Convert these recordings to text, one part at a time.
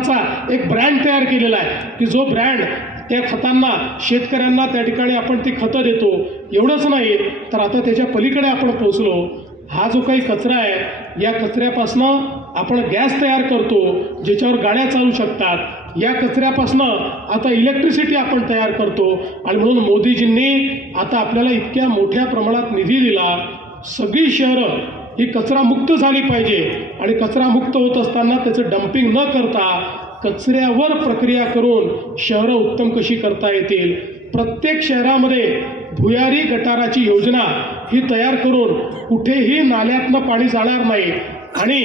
खतांचा एक ब्रँड तयार केलेला आहे की जो ब्रँड त्या खतांना शेतकऱ्यांना त्या ठिकाणी आपण ती खतं देतो एवढंच नाही तर आता त्याच्या पलीकडे आपण पोहोचलो. हा जो काही कचरा आहे या कचऱ्यापासनं आपण गॅस तयार करतो ज्याच्यावर गाड्या चालू शकतात. या कचऱ्यापासनं आता इलेक्ट्रिसिटी आपण तयार करतो. आणि म्हणून मोदीजींनी आता आपल्याला इतक्या मोठ्या प्रमाणात निधी दिला. सगळी शहरं ही कचरामुक्त झाली पाहिजे. आणि कचरामुक्त होत असताना त्याचं डम्पिंग न करता कचऱ्यावर प्रक्रिया करून शहरं उत्तम कशी करता येतील? प्रत्येक शहरामध्ये भुयारी गटाराची योजना ही तयार करून कुठेही नाल्यातनं पाणी जाणार नाही. आणि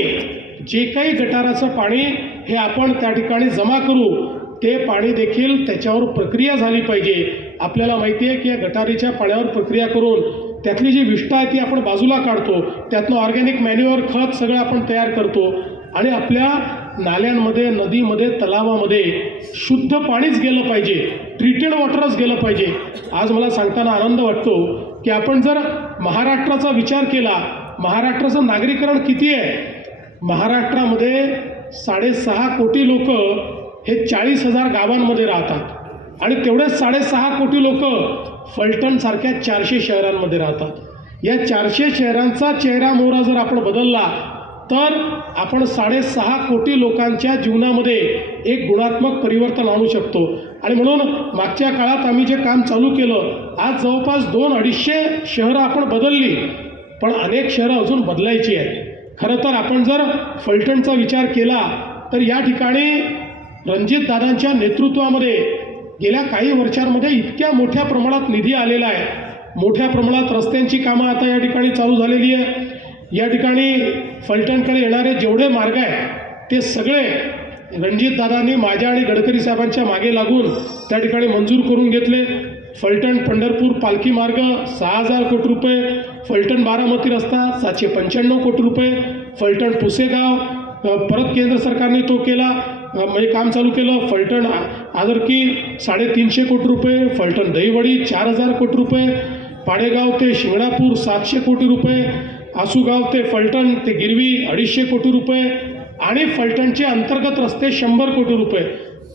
जे काही गटाराचं पाणी हे आपण त्या ठिकाणी जमा करू ते पाणी देखील त्याच्यावर प्रक्रिया झाली पाहिजे. आपल्याला माहिती आहे की या गटारीच्या पाण्यावर प्रक्रिया करून त्यातली जी विष्ठा आहे ती आपण बाजूला काढतो त्यातलं ऑर्गॅनिक मॅन्युअर खत सगळं आपण तयार करतो आणि आपल्या नाल्यांमध्ये नदीमध्ये तलावामध्ये शुद्ध पाणीच गेलं पाहिजे ट्रीटेड वॉटरच गेलं पाहिजे. आज मला सांगताना आनंद वाटतो की आपण जर महाराष्ट्राचा विचार केला महाराष्ट्राचं नागरीकरण किती आहे? महाराष्ट्रामध्ये साडेसहा कोटी लोक हे चाळीस हजार गावांमध्ये राहतात. आणि तेवढेच साडेसहा कोटी लोक फलटणसारख्या चारशे शहरांमध्ये राहतात. या चारशे शहरांचा चेहरा मोहरा जर आपण बदलला तर आपण साडेसहा कोटी लोकांच्या जीवनामध्ये एक गुणात्मक परिवर्तन आणू शकतो. आणि म्हणून मागच्या काळात आम्ही जे काम चालू केलं आज जवळपास दोन अडीचशे शहरं आपण बदलली पण अनेक शहरं अजून बदलायची आहेत. खरं तर आपण जर फलटणचा विचार केला तर या ठिकाणी रणजित दादांच्या नेतृत्वामध्ये गेल्या काही वर्षांमध्ये इतक्या मोठ्या प्रमाणात निधी आलेला आहे. मोठ्या प्रमाणात रस्त्यांची कामं आता या ठिकाणी चालू झालेली आहे. या ठिकाणी फलटणकडे येणारे जेवढे मार्ग आहेत ते सगळे रणजितदादांनी माझ्या आणि गडकरी साहेबांच्या मागे लागून त्या ठिकाणी मंजूर करून घेतले. फलटण पंढरपूर पालखी मार्ग सहा हजार कोटी रुपये. फलटण बारामती रस्ता सातशे पंच्याण्णव कोटी रुपये. फलटण पुसेगाव परत केंद्र सरकारने तो केला. म्हणजे काम चालू केलं. फलटण आ- आदरकी साडेतीनशे कोटी रुपये फलटण दहीवडी चार हजार कोटी रुपये पाडेगाव ते शिंगणापूर सातशे कोटी रुपये आसूगाव ते फलटण ते गिरवी अडीचशे कोटी रुपये आणि फलटणचे अंतर्गत रस्ते शंभर कोटी रुपये.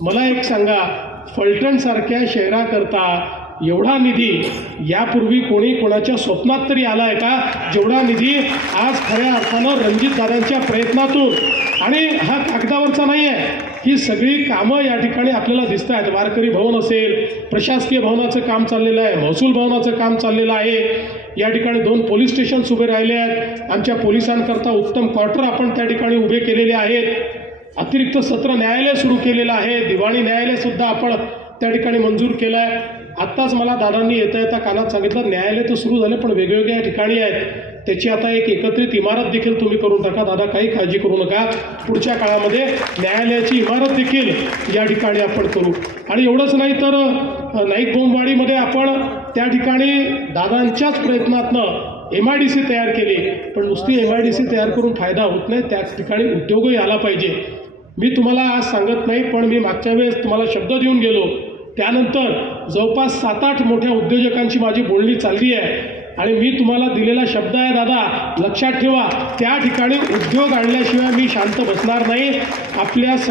मला एक सांगा फलटणसारख्या शहराकरता एवढा निधी यापूर्वी कोणी कोणाच्या स्वप्नात तरी आला आहे का? जेवढा निधी आज खऱ्या अर्थानं रणजितदादांच्या प्रयत्नातून. आणि हा कागदावरचा नाही आहे. ही सगळी कामं या ठिकाणी आपल्याला दिसत आहेत. वारकरी भवन असेल प्रशासकीय भवनाचं काम चाललेलं आहे महसूल भवनाचं काम चाललेलं आहे. या ठिकाणी दोन पोलीस स्टेशन्स उभे राहिले आहेत. आमच्या पोलिसांकरता उत्तम क्वार्टर आपण त्या ठिकाणी उभे केलेले आहेत. अतिरिक्त सत्र न्यायालय सुरू केलेलं आहे. दिवाणी न्यायालयसुद्धा आपण त्या ठिकाणी मंजूर केलं आहे आत्ताच मला दादांनी येता येता कानात सांगितलं न्यायालय तर सुरू झाले पण वेगवेगळ्या ठिकाणी आहेत. त्याची आता एक एकत्रित इमारत देखील तुम्ही करून टाका. दादा काही काळजी करू नका. पुढच्या काळामध्ये न्यायालयाची इमारत देखील या ठिकाणी आपण करू. आणि एवढंच नाही तर नाईक बोंबवाडीमध्ये आपण त्या ठिकाणी दादांच्याच प्रयत्नातनं एम आय डी सी तयार केली. पण नुसती एम आय डी सी तयार करून फायदा होत नाही. त्या ठिकाणी उद्योगही आला पाहिजे. मी तुम्हाला आज सांगत नाही पण मी मागच्या वेळेस तुम्हाला शब्द देऊन गेलो. त्यानंतर जवळपास सात आठ मोठ्या उद्योजकांची माझी बोलणी चालली आहे. आणि मी तुम्हाला दिलेला शब्द आहे दादा लक्षात ठेवा. त्या ठिकाणी उद्योग आणल्याशिवाय मी शांत बसणार नाही. आपल्या स